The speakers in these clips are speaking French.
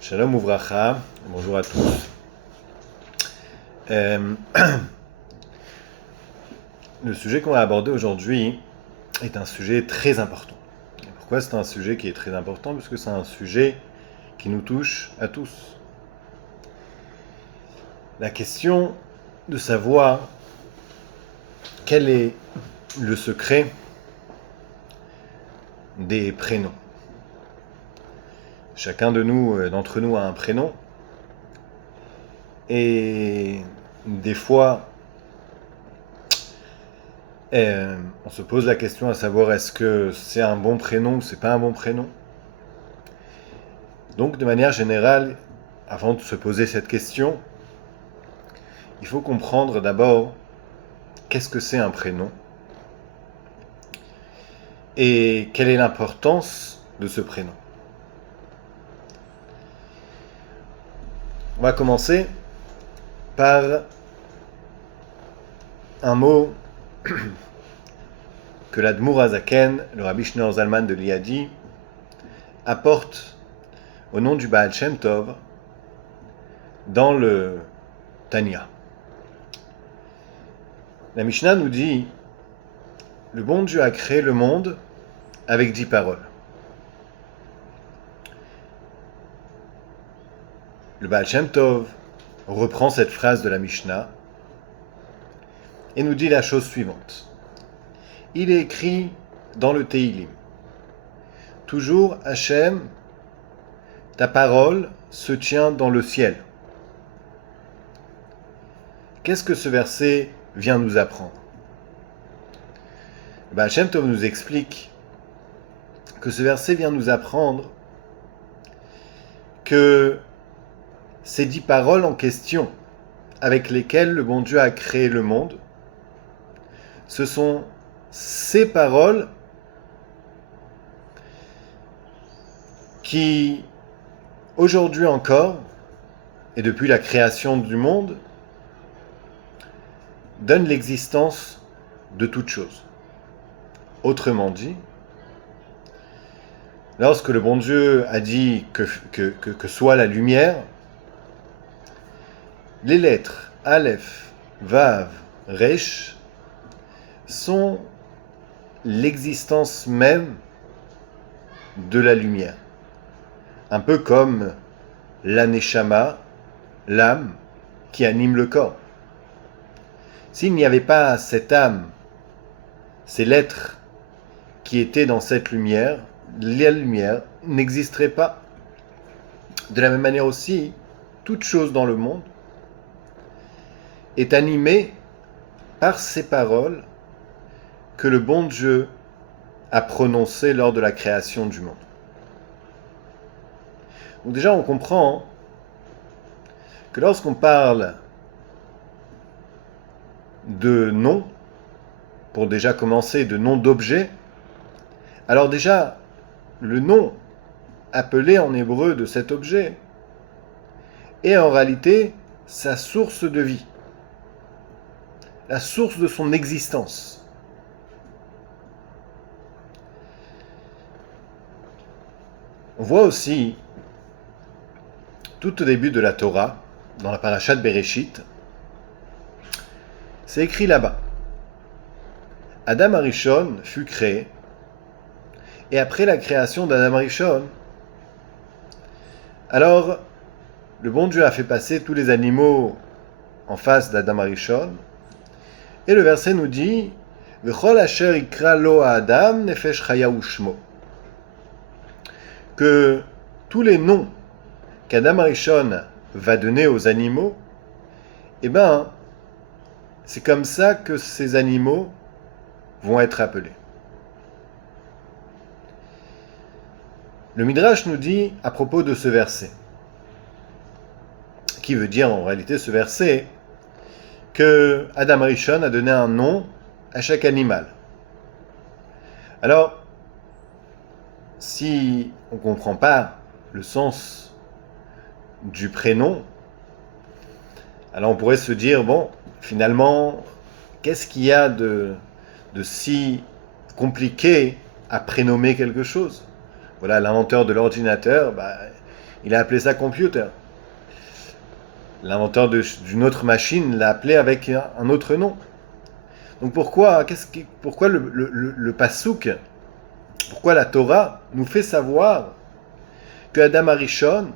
Shalom Ouvracha, bonjour à tous. Euh, le sujet qu'on va aborder aujourd'hui est un sujet très important. Et pourquoi c'est un sujet qui est très important? Parce que c'est un sujet qui nous touche à tous. La question de savoir quel est le secret des prénoms. Chacun de nous, d'entre nous a un prénom. Et des fois, on se pose la question à savoir est-ce que c'est un bon prénom ou c'est pas un bon prénom. Donc de manière générale, avant de se poser cette question, il faut comprendre d'abord qu'est-ce que c'est un prénom et quelle est l'importance de ce prénom. On va commencer par un mot que l'Admour Hazaken, le Rabbi Shneur Zalman de Liadi, apporte au nom du Baal Shem Tov dans le Tanya. La Mishnah nous dit le bon Dieu a créé le monde avec 10 paroles. Le Baal Shem Tov reprend cette phrase de la Mishnah et nous dit la chose suivante. Il est écrit dans le Teilim. Toujours, Hachem, ta parole se tient dans le ciel. Qu'est-ce que ce verset vient nous apprendre? Le Baal Shem Tov nous explique que ce verset vient nous apprendre que ces 10 paroles en question avec lesquelles le bon Dieu a créé le monde, ce sont ces paroles qui, aujourd'hui encore, et depuis la création du monde, donnent l'existence de toute chose. Autrement dit, lorsque le bon Dieu a dit que soit la lumière, les lettres Aleph, Vav, Resh sont l'existence même de la lumière. Un peu comme l'aneshama, l'âme qui anime le corps. S'il n'y avait pas cette âme, ces lettres qui étaient dans cette lumière, la lumière n'existerait pas. De la même manière aussi, toute chose dans le monde est animée par ces paroles que le bon Dieu a prononcées lors de la création du monde. Donc déjà, on comprend que lorsqu'on parle de nom, pour déjà commencer, de nom d'objet, alors déjà, le nom appelé en hébreu de cet objet est en réalité sa source de vie, la source de son existence. On voit aussi, tout au début de la Torah, dans la parasha de Bereshit, c'est écrit là-bas. Adam Arishon fut créé, et après la création d'Adam Arishon, alors le bon Dieu a fait passer tous les animaux en face d'Adam Arishon, et le verset nous dit V'chol asher ikra lo Adam nefesh chaya ushmo, que tous les noms qu'Adam Arishon va donner aux animaux, eh ben, c'est comme ça que ces animaux vont être appelés. Le Midrash nous dit à propos de ce verset, qui veut dire en réalité ce verset, que Adam Arishon a donné un nom à chaque animal. Alors, si on ne comprend pas le sens du prénom, alors on pourrait se dire, bon, finalement, qu'est-ce qu'il y a de si compliqué à prénommer quelque chose? Voilà, l'inventeur de l'ordinateur, Il a appelé ça computer. L'inventeur d'une autre machine l'a appelé avec un autre nom. Donc pourquoi le Passouk, pourquoi la Torah nous fait savoir que Adam Arishon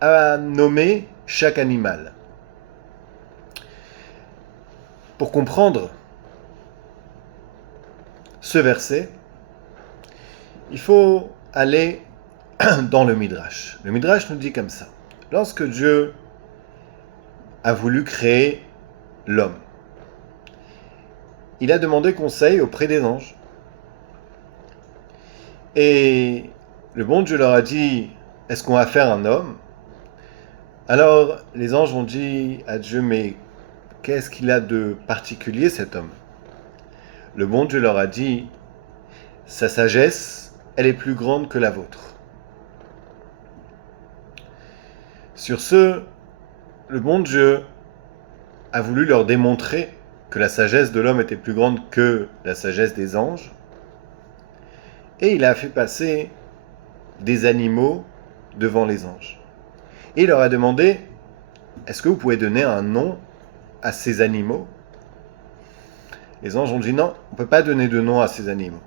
a nommé chaque animal? Pour comprendre ce verset, il faut aller dans le Midrash. Le Midrash nous dit comme ça. Lorsque Dieu a voulu créer l'homme, il a demandé conseil auprès des anges. Et le bon Dieu leur a dit, est-ce qu'on va faire un homme? Alors les anges ont dit à Dieu, mais qu'est-ce qu'il a de particulier cet homme? Le bon Dieu leur a dit, sa sagesse, elle est plus grande que la vôtre. Sur ce, le bon Dieu a voulu leur démontrer que la sagesse de l'homme était plus grande que la sagesse des anges, et il a fait passer des animaux devant les anges. Et il leur a demandé, est-ce que vous pouvez donner un nom à ces animaux? Les anges ont dit non, on ne peut pas donner de nom à ces animaux.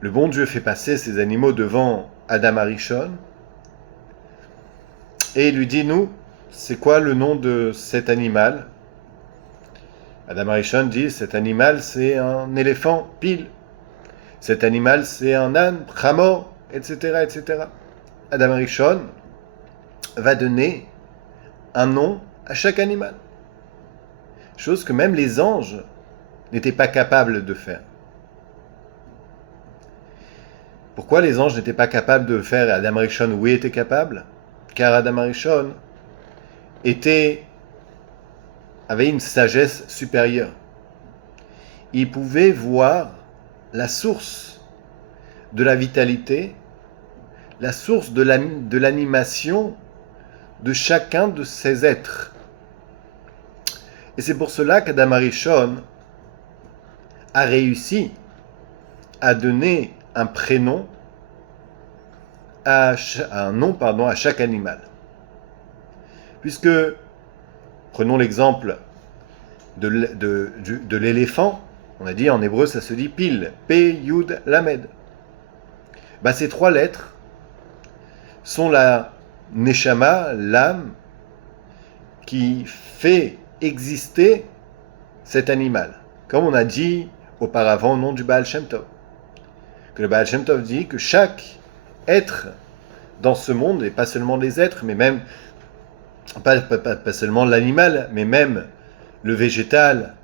Le bon Dieu fait passer ces animaux devant Adam Arishon et il lui dit, nous, c'est quoi le nom de cet animal? Adam Arishon dit, cet animal c'est un éléphant, pile. Cet animal c'est un âne, chamor, etc., etc. Adam Arishon va donner un nom à chaque animal. Chose que même les anges n'étaient pas capables de faire. Pourquoi les anges n'étaient pas capables de le faire et Adam Arishon, oui, était capable? Car Adam Arishon avait une sagesse supérieure. Il pouvait voir la source de la vitalité, la source de l'animation de chacun de ces êtres. Et c'est pour cela qu'Adam Arishon a réussi à donner un prénom, un nom à chaque animal. Puisque, prenons l'exemple de l'éléphant, on a dit en hébreu ça se dit pile, P, Yud, Lamed. Ces trois lettres sont la Neshama, l'âme, qui fait exister cet animal. Comme on a dit auparavant au nom du Baal Shem Tov. Que le Baal Shem Tov dit que chaque être dans ce monde, et pas seulement les êtres, mais même, pas seulement l'animal, mais même le végétal,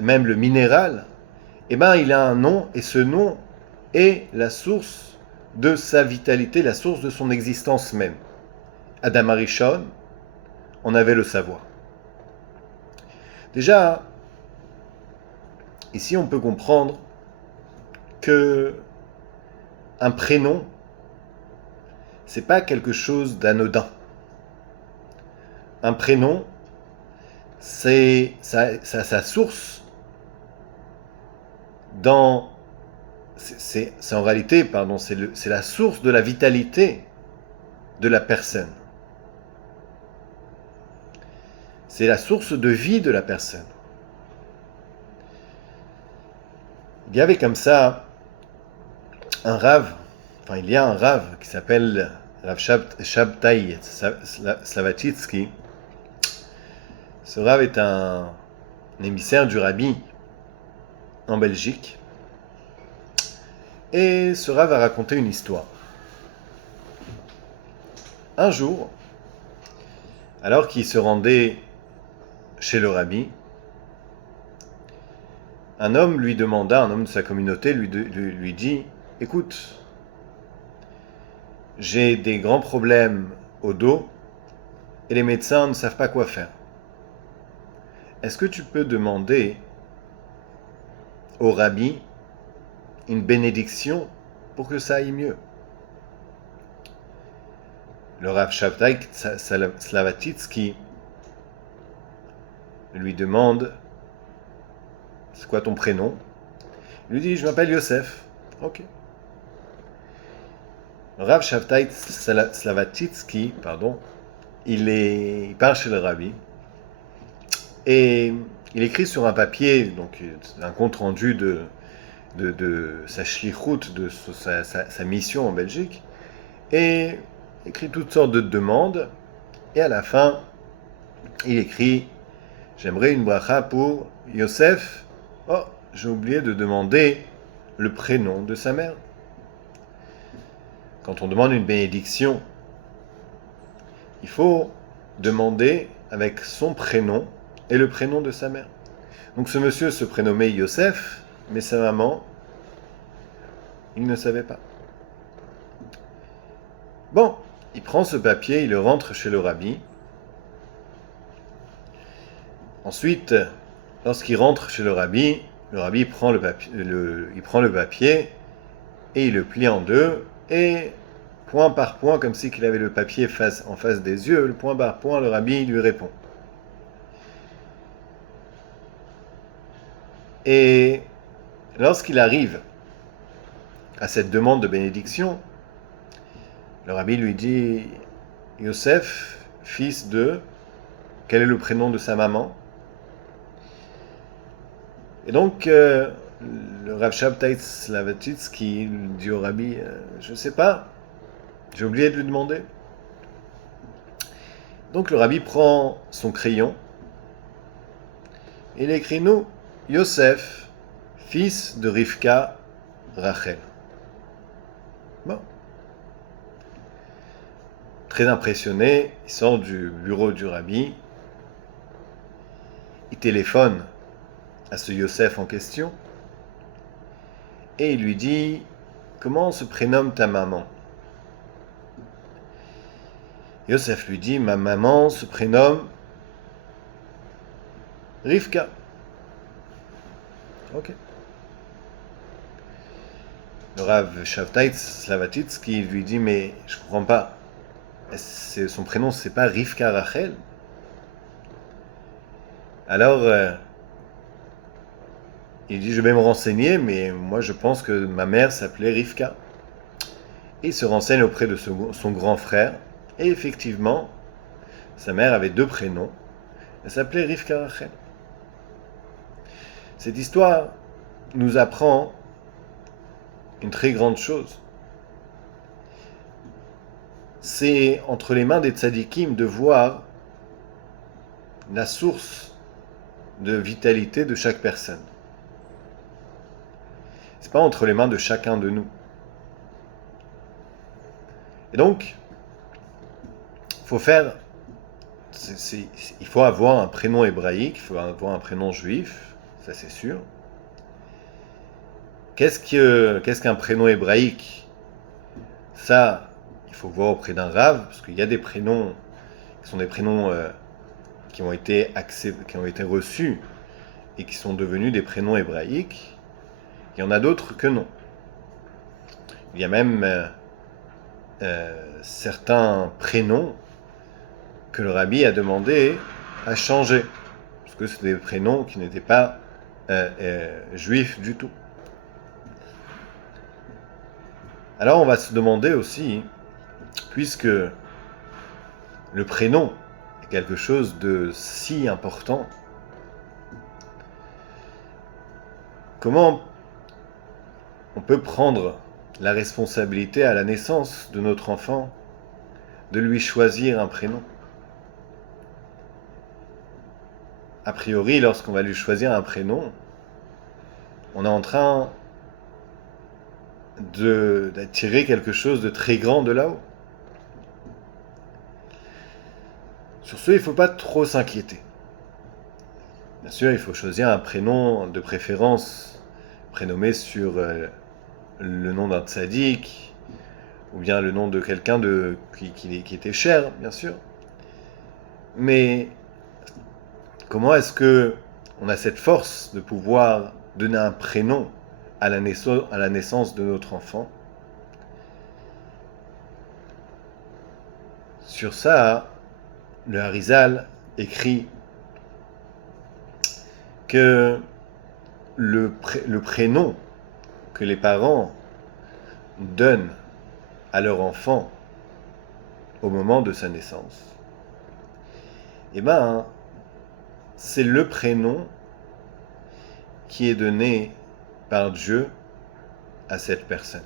même le minéral, il a un nom, et ce nom est la source de sa vitalité, la source de son existence même. Adam Arishon en avait le savoir. Déjà, ici on peut comprendre que un prénom, c'est pas quelque chose d'anodin. Un prénom, c'est sa source dans... C'est en réalité, c'est la source de la vitalité de la personne. C'est la source de vie de la personne. Il y avait comme ça un Rav, il y a un Rav qui s'appelle Rav Shabtai Slavatitsky. Ce Rav est un émissaire du Rabbi en Belgique. Et ce Rav a raconté une histoire. Un jour, alors qu'il se rendait chez le Rabbi, un homme de sa communauté lui dit, écoute, j'ai des grands problèmes au dos et les médecins ne savent pas quoi faire. Est-ce que tu peux demander au Rabbi une bénédiction pour que ça aille mieux? Le Rav Shabtai Slavatitsky lui demande, c'est quoi ton prénom? Il lui dit, je m'appelle Yosef. Ok. Rav Shabtai Slavatitsky, il part chez le rabbi et il écrit sur un papier, donc un compte rendu de sa shlichut, de sa mission en Belgique, et écrit toutes sortes de demandes. Et à la fin, il écrit: j'aimerais une bracha pour Yosef. Oh, j'ai oublié de demander le prénom de sa mère. Quand on demande une bénédiction, il faut demander avec son prénom et le prénom de sa mère. Donc ce monsieur se prénommait Yosef, mais sa maman, il ne savait pas. Bon, il prend ce papier, il le rentre chez le rabbi. Ensuite, lorsqu'il rentre chez le rabbi prend le papier et il le plie en deux, et point par point, comme si qu'il avait le papier en face des yeux, le point par point, le rabbi lui répond. Et lorsqu'il arrive à cette demande de bénédiction, le rabbi lui dit: Yosef, fils de... Quel est le prénom de sa maman? Et donc, le Rav Shabtai Slavatitsky dit au rabbi: je ne sais pas, j'ai oublié de lui demander. Donc le rabbi prend son crayon et il écrit: nous, Yosef, fils de Rivka Rachel. Bon. Très impressionné, il sort du bureau du rabbi, il téléphone à ce Yosef en question et il lui dit: comment se prénomme ta maman? Yosef lui dit: ma maman se prénomme Rivka. Ok. Le Rav Shabtai Slavatitsky lui dit: mais je comprends pas. Son prénom, c'est pas Rivka Rachel? Alors, il dit: je vais me renseigner, mais moi je pense que ma mère s'appelait Rivka. Et il se renseigne auprès de son grand frère, et effectivement, sa mère avait deux prénoms. Elle s'appelait Rivka Rachel. Cette histoire nous apprend une très grande chose. C'est entre les mains des tzadikim de voir la source de vitalité de chaque personne. C'est pas entre les mains de chacun de nous. Et donc, il faut avoir un prénom hébraïque, il faut avoir un prénom juif, ça c'est sûr. Qu'est-ce qu'un prénom hébraïque? Ça, il faut voir auprès d'un rave, parce qu'il y a des prénoms qui sont des prénoms qui ont été reçus et qui sont devenus des prénoms hébraïques. Il y en a d'autres que non. Il y a même certains prénoms que le rabbi a demandé à changer, parce que c'est des prénoms qui n'étaient pas juifs du tout. Alors on va se demander aussi, puisque le prénom est quelque chose de si important, comment on peut prendre la responsabilité à la naissance de notre enfant de lui choisir un prénom? A priori, lorsqu'on va lui choisir un prénom, on est en train d'attirer quelque chose de très grand de là-haut. Sur ce, il ne faut pas trop s'inquiéter. Bien sûr, il faut choisir un prénom de préférence prénommé sur le nom d'un tzaddik, ou bien le nom de quelqu'un qui était cher, bien sûr. Mais comment est-ce que on a cette force de pouvoir donner un prénom à la naissance de notre enfant? Sur ça, le Harizal écrit que le prénom que les parents donnent à leur enfant au moment de sa naissance, eh ben, c'est le prénom qui est donné par Dieu à cette personne.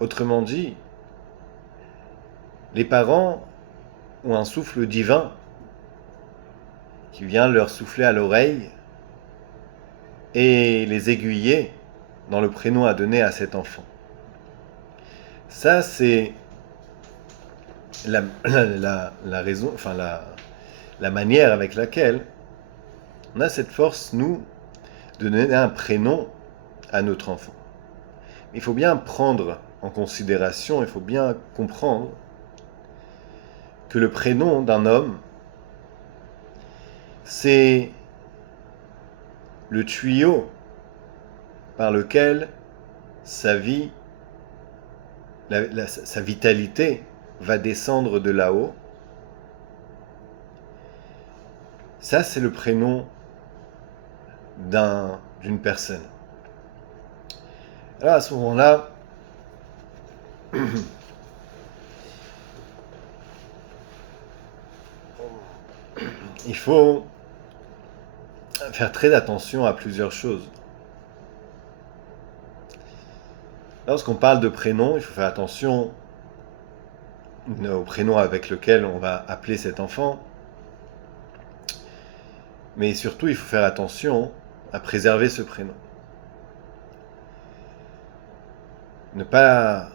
Autrement dit, les parents ont un souffle divin qui vient leur souffler à l'oreille et les aiguiller dans le prénom à donner à cet enfant. Ça, c'est la raison, enfin la manière avec laquelle on a cette force, nous, de donner un prénom à notre enfant. Il faut bien prendre en considération, il faut bien comprendre que le prénom d'un homme, c'est le tuyau par lequel sa vie, sa vitalité va descendre de là-haut. Ça, c'est le prénom d'une personne. Alors à ce moment-là, il faut faire très attention à plusieurs choses. Lorsqu'on parle de prénom, il faut faire attention au prénom avec lequel on va appeler cet enfant. Mais surtout, il faut faire attention à préserver ce prénom. Ne pas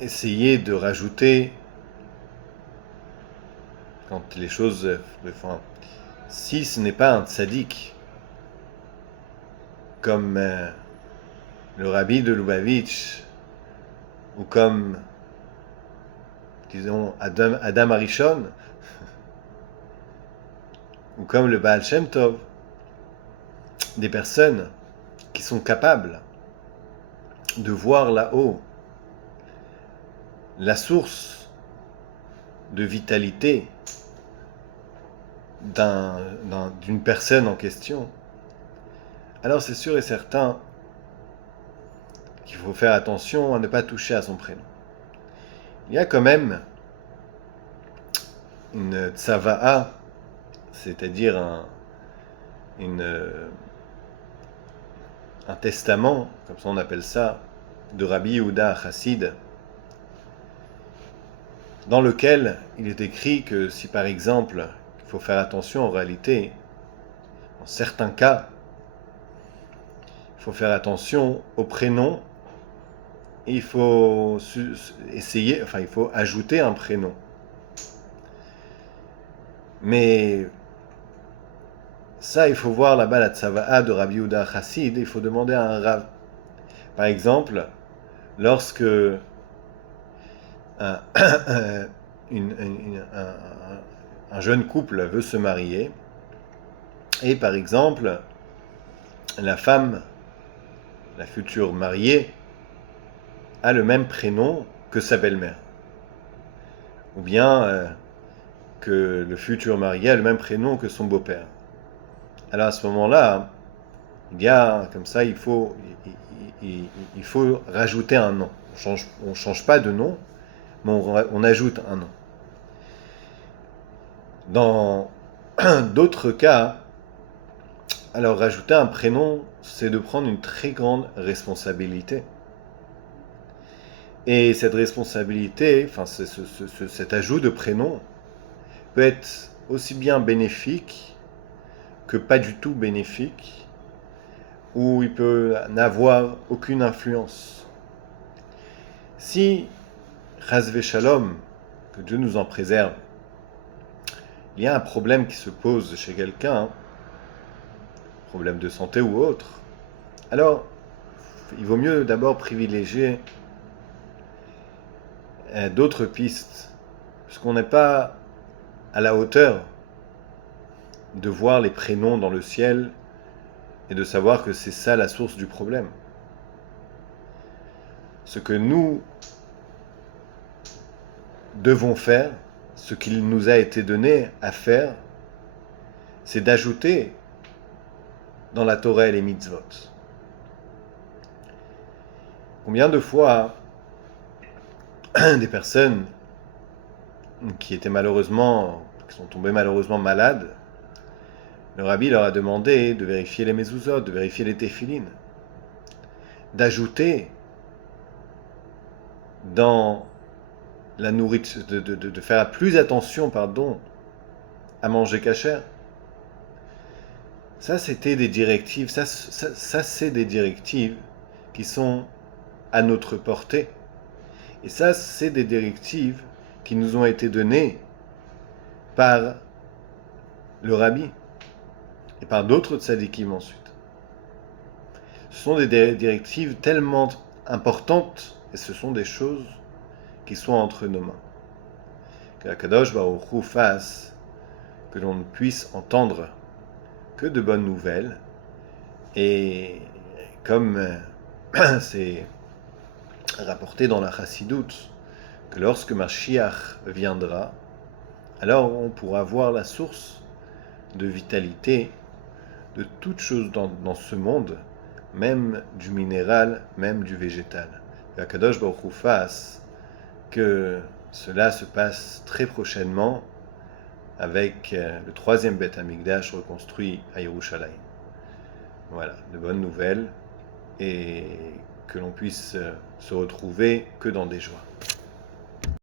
essayer de rajouter, quand les choses... Enfin, si ce n'est pas un tzaddik, comme le rabbi de Lubavitch, ou comme, disons, Adam Arishon, ou comme le Baal Shem Tov, des personnes qui sont capables de voir là-haut la source de vitalité d'une personne en question, alors c'est sûr et certain qu'il faut faire attention à ne pas toucher à son prénom. Il y a quand même une tzava'a, c'est-à-dire un testament, comme ça on appelle ça, de Rabbi Yehuda Chassid, dans lequel il est écrit que si par exemple, il faut faire attention en réalité, en certains cas, il faut faire attention au prénom et il faut essayer, enfin il faut ajouter un prénom. Mais ça, il faut voir là-bas la tzava'a de Rabbi Yehuda Chassid, il faut demander à un rav. Par exemple, lorsque un jeune couple veut se marier, et par exemple, la femme, la future mariée, a le même prénom que sa belle-mère. Ou bien que le futur marié a le même prénom que son beau-père. Alors à ce moment-là, il y a, comme ça, il faut rajouter un nom. On ne change pas de nom, mais on ajoute un nom. Dans d'autres cas, alors rajouter un prénom, c'est de prendre une très grande responsabilité. Et cette responsabilité, enfin cet ajout de prénom, peut être aussi bien bénéfique que pas du tout bénéfique, ou il peut n'avoir aucune influence. Si, chas shalom, que Dieu nous en préserve, il y a un problème qui se pose chez quelqu'un, problème de santé ou autre, alors il vaut mieux d'abord privilégier d'autres pistes, parce qu'on n'est pas à la hauteur de voir les prénoms dans le ciel et de savoir que c'est ça la source du problème. Ce que nous devons faire, ce qu'il nous a été donné à faire, c'est d'ajouter dans la Torah et les mitzvot. Combien de fois des personnes qui sont tombées malheureusement malades, le rabbi leur a demandé de vérifier les mezuzot, de vérifier les téphilines, d'ajouter dans la nourriture, de faire plus attention, à manger kasher. Ça, c'était des directives, ça c'est des directives qui sont à notre portée. Et ça, c'est des directives qui nous ont été données par le rabbi et par d'autres tzadikim ensuite. Ce sont des directives tellement importantes et ce sont des choses qui sont entre nos mains. Que Akadosh Baruch Hu fasse que l'on ne puisse entendre que de bonnes nouvelles et comme c'est rapporté dans la Chassidoute, que lorsque Mashiach viendra, alors on pourra voir la source de vitalité de toute chose dans ce monde, même du minéral, même du végétal. Que Akadosh Baruch Hu fasse que cela se passe très prochainement avec le 3e Beth Amikdash reconstruit à Yerushalayim. Voilà, de bonnes nouvelles et que l'on puisse se retrouver que dans des joies.